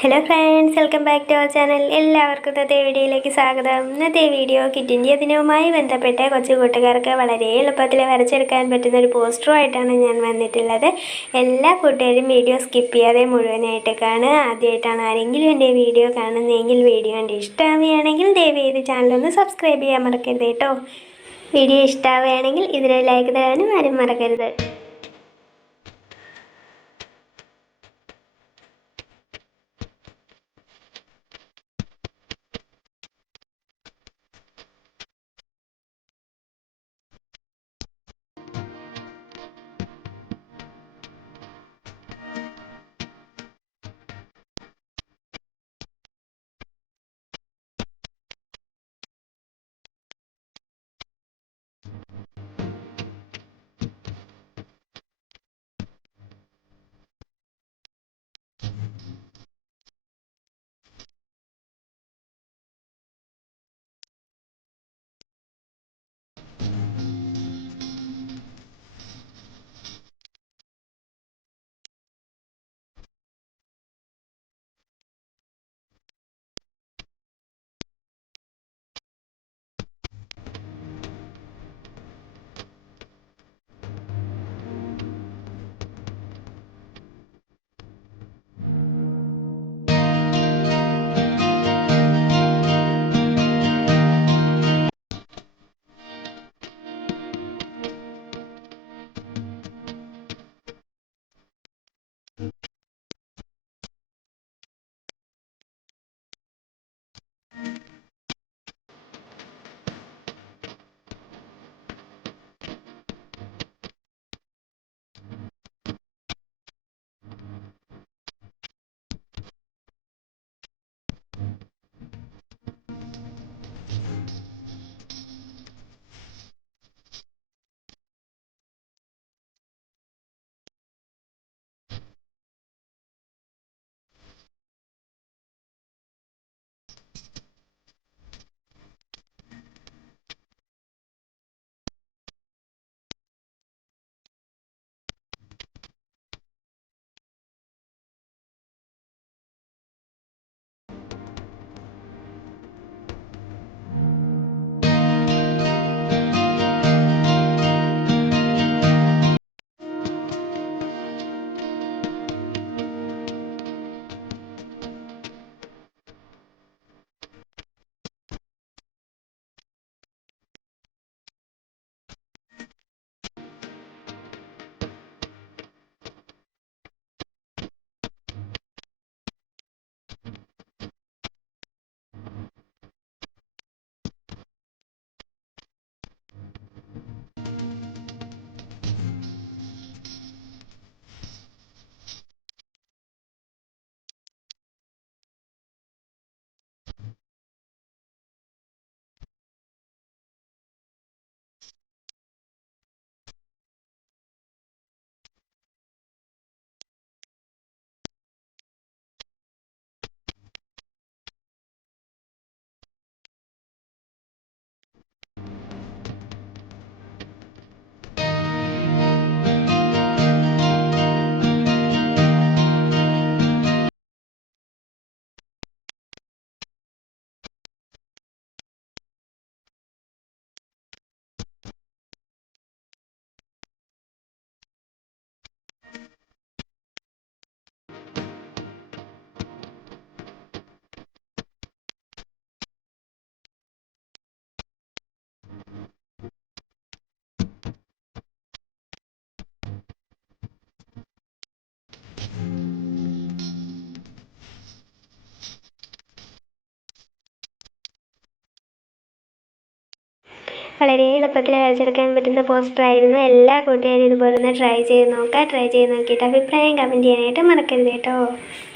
Hello friends, welcome back to our channel. എല്ലാവർക്കും ഇന്നത്തെ വീഡിയോയിലേക്ക് സ്വാഗതം. ഇന്നത്തെ വീഡിയോ കിറ്റിൻ്റെ ദിനവുമായി ബന്ധപ്പെട്ട കൊച്ചു കൂട്ടുകാർക്ക് വളരെ എളുപ്പത്തിൽ വരച്ചെടുക്കാൻ പറ്റുന്ന ഒരു പോസ്റ്ററുമായിട്ടാണ് ഞാൻ വന്നിട്ടുള്ളത്. എല്ലാ കൂട്ടുകാരും വീഡിയോ സ്കിപ്പ് ചെയ്യാതെ മുഴുവനായിട്ട് കാണുക. ആദ്യമായിട്ടാണ് ആരെങ്കിലും എൻ്റെ വീഡിയോ കാണുന്നതെങ്കിൽ വീഡിയോ കണ്ട് ഇഷ്ടമാവുകയാണെങ്കിൽ ദയവേത് ചാനലൊന്ന് സബ്സ്ക്രൈബ് ചെയ്യാൻ മറക്കരുത് കേട്ടോ. വീഡിയോ ഇഷ്ടമാവുകയാണെങ്കിൽ ഇതിന് ലൈക്ക് തരാനും ആരും മറക്കരുത്. വളരെ എളുപ്പത്തിൽ വരച്ചെടുക്കാൻ പറ്റുന്ന പോസ്റ്ററായിരുന്നു. എല്ലാ കൂട്ടുകാരും ഇതുപോലെ ഒന്ന് ട്രൈ ചെയ്ത് നോക്കുക. ട്രൈ ചെയ്ത് നോക്കിയിട്ട് അഭിപ്രായം കമൻറ്റ് ചെയ്യാനായിട്ട് മറക്കരുത് കേട്ടോ.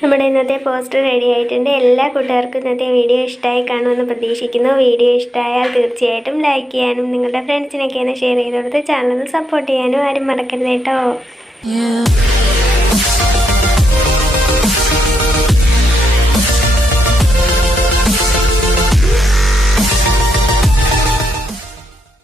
നമ്മുടെ ഇന്നത്തെ പോസ്റ്റർ റെഡി ആയിട്ടുണ്ട്. എല്ലാ കൂട്ടുകാർക്കും ഇന്നത്തെ വീഡിയോ ഇഷ്ടമായി കാണുമെന്ന് പ്രതീക്ഷിക്കുന്നു. വീഡിയോ ഇഷ്ടമായാൽ തീർച്ചയായിട്ടും ലൈക്ക് ചെയ്യാനും നിങ്ങളുടെ ഫ്രണ്ട്സിനൊക്കെ ഒന്ന് ഷെയർ ചെയ്ത് കൊടുത്ത് ചാനൽ സപ്പോർട്ട് ചെയ്യാനും ആരും മറക്കരുത് കേട്ടോ.